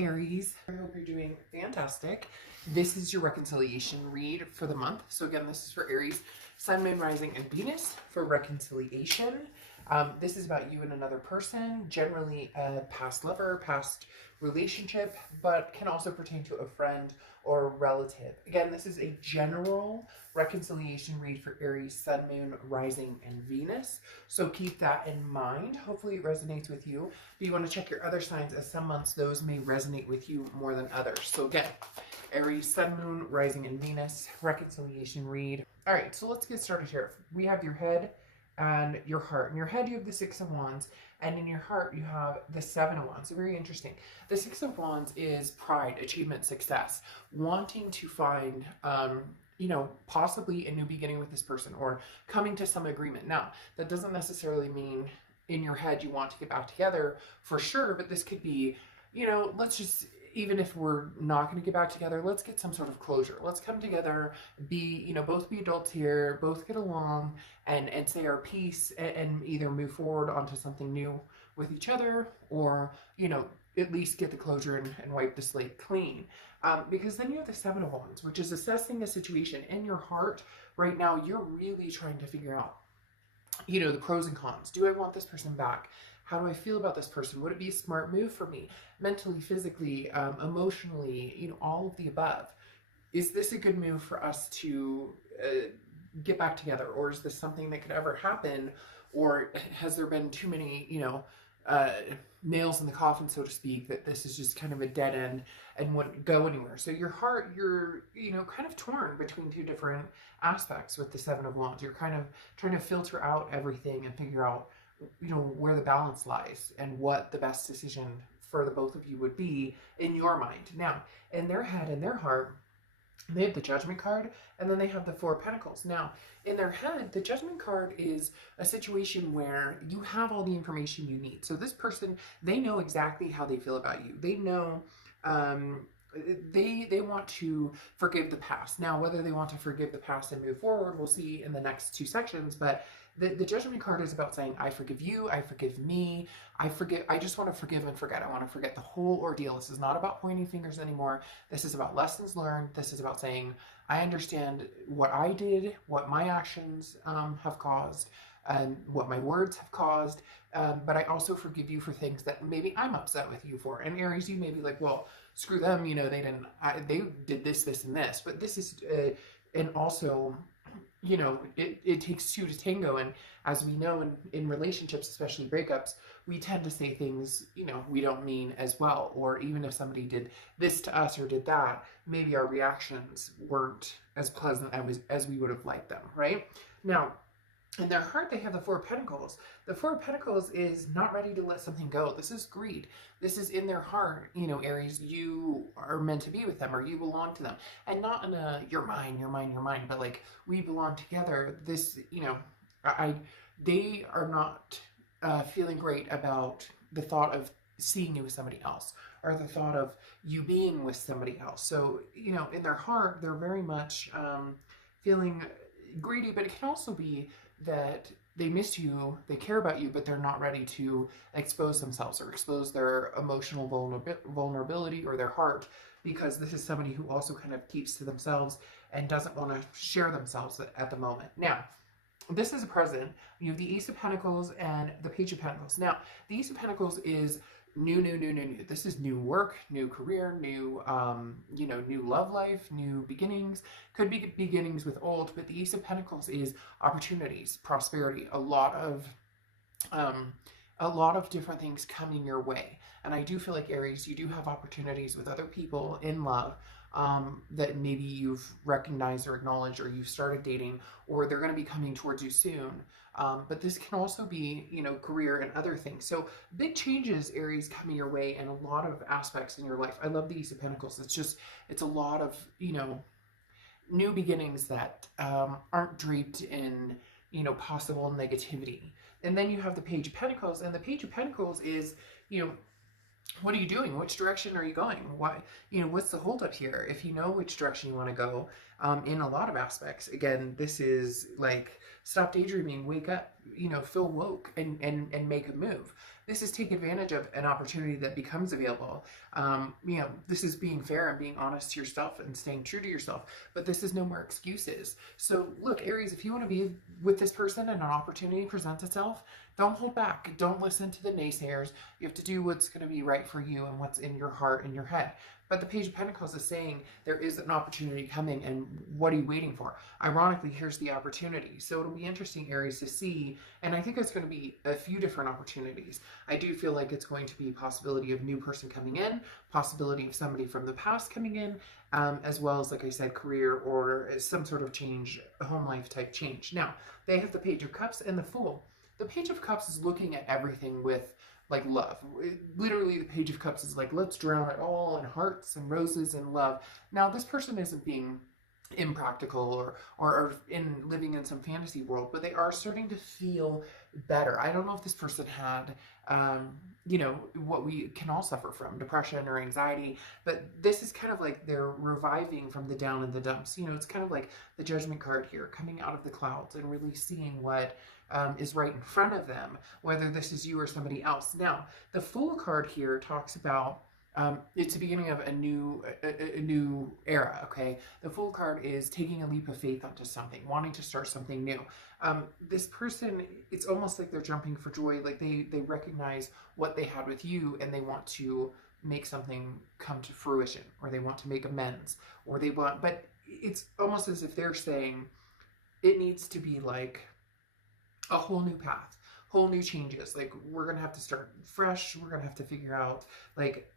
Aries, I hope you're doing fantastic. This is your reconciliation read for the month. So again, this is for Aries, Sun, Moon, Rising, and Venus for reconciliation. This is about you and another person, generally a past lover, past relationship, but can also pertain to a friend or a relative. Again, this is a general reconciliation read for Aries, Sun, Moon, Rising, and Venus. So keep that in mind. Hopefully it resonates with you. But you want to check your other signs, as some months those may resonate with you more than others. So again, Aries, Sun, Moon, Rising, and Venus, reconciliation read. All right, so let's get started here. We have your head and your heart. In your head, you have the Six of Wands, and in your heart, you have the Seven of Wands. So very interesting. The Six of Wands is pride, achievement, success, wanting to find, possibly a new beginning with this person or coming to some agreement. Now, that doesn't necessarily mean in your head you want to get back together for sure, but this could be, let's just, even if we're not going to get back together, let's get some sort of closure. Let's come together, both be adults here, both get along and say our piece and either move forward onto something new with each other or, at least get the closure and wipe the slate clean. Because then you have the Seven of Wands, which is assessing a situation in your heart. Right now, you're really trying to figure out, the pros and cons. Do I want this person back? How do I feel about this person? Would it be a smart move for me? Mentally, physically, emotionally, all of the above. Is this a good move for us to get back together? Or is this something that could ever happen? Or has there been too many, nails in the coffin, so to speak, that this is just kind of a dead end and wouldn't go anywhere? So your heart, you're, kind of torn between two different aspects with the Seven of Wands. You're kind of trying to filter out everything and figure out, where the balance lies and what the best decision for the both of you would be in your mind. Now, in their head and their heart, they have the Judgment card, and then they have the Four of Pentacles. Now, in their head, the Judgment card is a situation where you have all the information you need. So this person, they know exactly how they feel about you. They know, they want to forgive the past. Now, whether they want to forgive the past and move forward, we'll see in the next two sections, but the Judgment card is about saying, I forgive you, I forgive me, I just want to forgive and forget. I want to forget the whole ordeal. This is not about pointing fingers anymore. This is about lessons learned. This is about saying, I understand what I did, what my actions have caused, and what my words have caused, but I also forgive you for things that maybe I'm upset with you for. And Aries, you may be like, well, screw them, they did this, this, and this. But this is, and also, it takes two to tango. And as we know in relationships, especially breakups, we tend to say things, we don't mean as well. Or even if somebody did this to us or did that, maybe our reactions weren't as pleasant as we would have liked them, right? Now, in their heart, they have the Four of Pentacles. The Four of Pentacles is not ready to let something go. This is greed. This is in their heart, Aries, you are meant to be with them or you belong to them. And not in a, you're mine, but like, we belong together. This, they are not feeling great about the thought of seeing you with somebody else or the thought of you being with somebody else. So, in their heart, they're very much feeling greedy, but it can also be that they miss you, they care about you, but they're not ready to expose themselves or expose their emotional vulnerability or their heart, because this is somebody who also kind of keeps to themselves and doesn't want to share themselves at the moment. Now, this is a present. You have the Ace of Pentacles and the Page of Pentacles. Now, the Ace of Pentacles is new. This is new work, new career, new, new love life, new beginnings. Could be beginnings with old, but the Ace of Pentacles is opportunities, prosperity, a lot of different things coming your way. And I do feel like, Aries, you do have opportunities with other people in love that maybe you've recognized or acknowledged, or you've started dating, or they're going to be coming towards you soon. But this can also be, career and other things. So big changes, Aries, coming your way in a lot of aspects in your life. I love the Ace of Pentacles. It's a lot of, new beginnings that aren't draped in, possible negativity. And then you have the Page of Pentacles, and the Page of Pentacles is, what are you doing? Which direction are you going? Why, what's the holdup here? If you know which direction you want to go, in a lot of aspects, again, this is like, stop daydreaming, wake up, feel woke and make a move. This is take advantage of an opportunity that becomes available. You know, this is being fair and being honest to yourself and staying true to yourself, but this is no more excuses. So look, Aries, if you want to be with this person and an opportunity presents itself, don't hold back. Don't listen to the naysayers. You have to do what's going to be right for you and what's in your heart and your head. But the Page of Pentacles is saying there is an opportunity coming, and what are you waiting for? Ironically, here's the opportunity. So it'll be interesting, Aries, to see, and I think it's going to be a few different opportunities. I do feel like it's going to be a possibility of new person coming in, possibility of somebody from the past coming in, as well as, like I said, career or some sort of change, a home life type change. Now, they have the Page of Cups and the Fool. The Page of Cups is looking at everything with like love. Literally, the Page of Cups is like, let's drown it all in hearts and roses and love. Now, this person isn't being impractical or in living in some fantasy world, but they are starting to feel better. I don't know if this person had, you know, what we can all suffer from, depression or anxiety, but this is kind of like they're reviving from the down in the dumps. You know, it's kind of like the Judgment card here, coming out of the clouds and really seeing what is right in front of them, whether this is you or somebody else. Now, the Fool card here talks about it's the beginning of a new era, okay? The Fool card is taking a leap of faith onto something, wanting to start something new. This person, it's almost like they're jumping for joy, like they recognize what they had with you and they want to make something come to fruition, or they want to make amends, or they want, but it's almost as if they're saying it needs to be like a whole new path, whole new changes. Like, we're going to have to start fresh. We're going to have to figure out, like,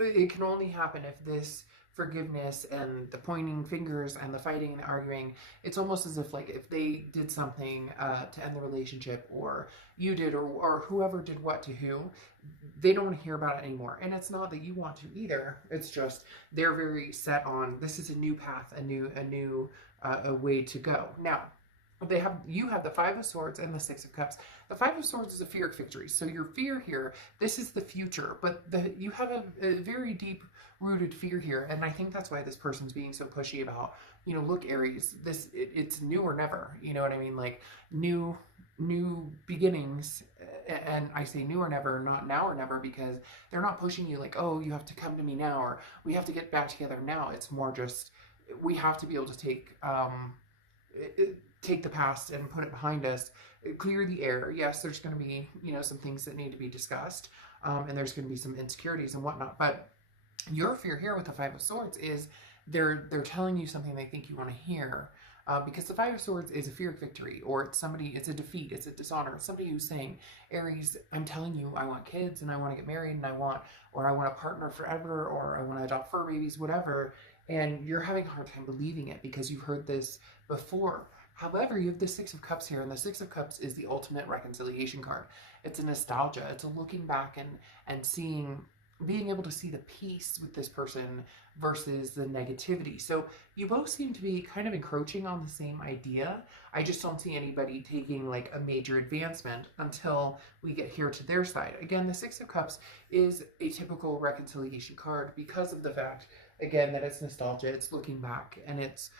it can only happen if this forgiveness and the pointing fingers and the fighting and the arguing, it's almost as if, like, if they did something to end the relationship, or you did, or whoever did what to who, they don't want to hear about it anymore. And it's not that you want to either. It's just they're very set on, this is a new path, a new way to go. Now, you have the Five of Swords and the Six of Cups. The Five of Swords is a fear of victory. So your fear here, this is the future, but you have a very deep rooted fear here. And I think that's why this person's being so pushy about, you know, look, Aries, it's new or never. You know what I mean? Like new beginnings. And I say new or never, not now or never, because they're not pushing you like, oh, you have to come to me now, or we have to get back together now. It's more just, we have to be able to take the past and put it behind us, clear the air. Yes, there's going to be, you know, some things that need to be discussed, and there's going to be some insecurities and whatnot. But your fear here with the Five of Swords is they're telling you something they think you want to hear, because the Five of Swords is a fear of victory, or it's a defeat, it's a dishonor. It's somebody who's saying, Aries, I'm telling you, I want kids and I want to get married and I want a partner forever, or I want to adopt fur babies, whatever. And you're having a hard time believing it because you've heard this before. However, you have the Six of Cups here, and the Six of Cups is the ultimate reconciliation card. It's a nostalgia. It's a looking back and seeing, being able to see the peace with this person versus the negativity. So you both seem to be kind of encroaching on the same idea. I just don't see anybody taking like a major advancement until we get here to their side. Again, the Six of Cups is a typical reconciliation card because of the fact, again, that it's nostalgia, it's looking back, and it's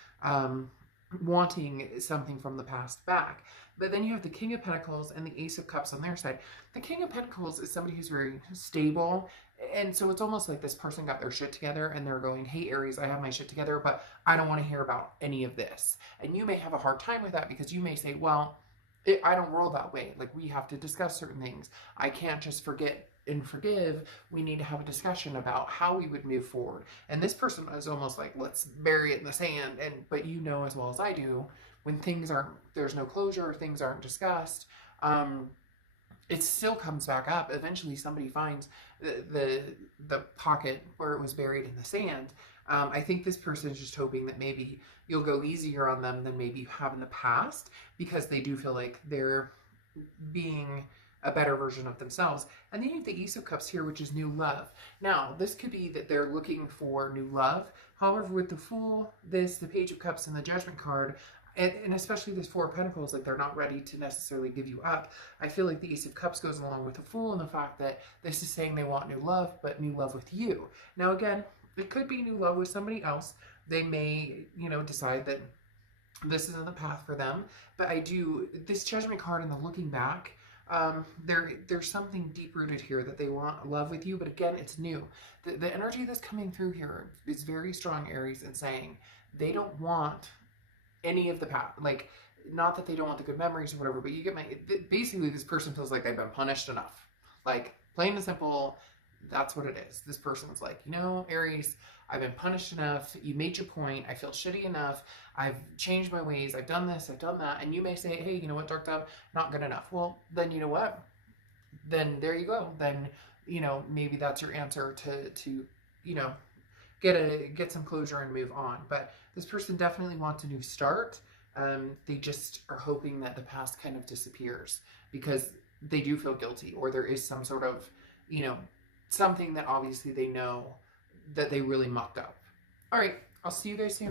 wanting something from the past back. But then you have the King of Pentacles and the Ace of Cups on their side. The King of Pentacles is somebody who's very stable, and so it's almost like this person got their shit together and they're going, hey, Aries, I have my shit together, but I don't want to hear about any of this. And you may have a hard time with that because you may say, well, I don't roll that way. Like, we have to discuss certain things. I can't just forget and forgive. We need to have a discussion about how we would move forward. And this person is almost like, let's bury it in the sand. But you know as well as I do, when there's no closure, things aren't discussed, it still comes back up. Eventually somebody finds the pocket where it was buried in the sand. I think this person is just hoping that maybe you'll go easier on them than maybe you have in the past, because they do feel like they're being a better version of themselves. And then you have the Ace of Cups here, which is new love. Now, this could be that they're looking for new love. However, with the Fool, the Page of Cups, and the Judgment card, and especially this Four of Pentacles, like they're not ready to necessarily give you up. I feel like the Ace of Cups goes along with the Fool and the fact that this is saying they want new love, but new love with you. Now, again, it could be new love with somebody else. They may, you know, decide that this isn't the path for them. But this Judgment card and the looking back, There's something deep rooted here that they want love with you, but again, it's new. The energy that's coming through here is very strong, Aries, in saying they don't want any of the past. Like, not that they don't want the good memories or whatever, but you get my, basically this person feels like they've been punished enough. Like, plain and simple, that's what it is. This person's like, you know, Aries, I've been punished enough. You made your point. I feel shitty enough. I've changed my ways. I've done this. I've done that. And you may say, hey, you know what, Dark Dove, not good enough. Well, then you know what? Then there you go. Then, you know, maybe that's your answer to you know, get some closure and move on. But this person definitely wants a new start. They just are hoping that the past kind of disappears because they do feel guilty, or there is some sort of, you know, something that obviously they know that they really mucked up. All right, I'll see you guys soon.